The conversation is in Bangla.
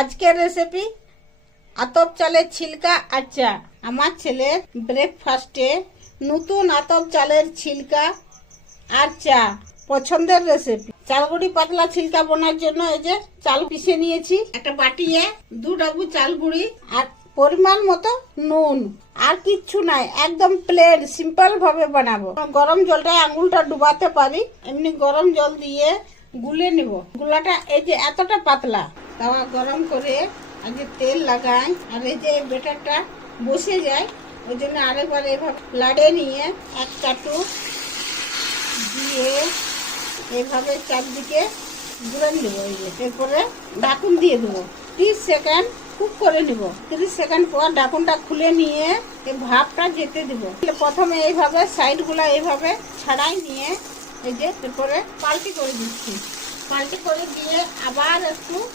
আজকের রেসিপি আতপ চালের ছিলকা আর চা। আমার ছেলের ব্রেকফাস্টে নতুন আতপ চালের ছিলকা আর চা পছন্দের রেসিপি। চালগুড়ি পাতলা ছিলকা বোনার জন্য এই যে চাল পিষে নিয়েছি একটা বাটিয়ে, 2 ডাবু চাল গুঁড়ি আর পরিমাণ মতো নুন। আর কিচ্ছু নাই, একদম প্লেন সিম্পল ভাবে বানাবো। গরম জলটায় আঙুলটা ডুবাতে পারি, এমনি গরম জল দিয়ে গুলে নিব। গুলাটা এই যে এতটা পাতলা। তাওয়া গরম করে আগে তেল লাগাই, আর এই যে বেটারটা বসে যায় ওই জন্য আরেকবার এভাবে লাড়ে নিয়ে এক চাটু দিয়ে এইভাবে চারদিকে গুলে নিব। এই যে এরপরে ঢাকুন দিয়ে দেবো, 30 সেকেন্ড কুক করে নিব। 30 সেকেন্ড পর ঢাকুনটা খুলে নিয়ে এই ভাপটা যেতে দিব। প্রথমে এইভাবে সাইডগুলো এইভাবে ছাড়াই নিয়ে এই যে এরপরে পাল্টি করে দিচ্ছি। পাল্টি করে দিয়ে আবার একটু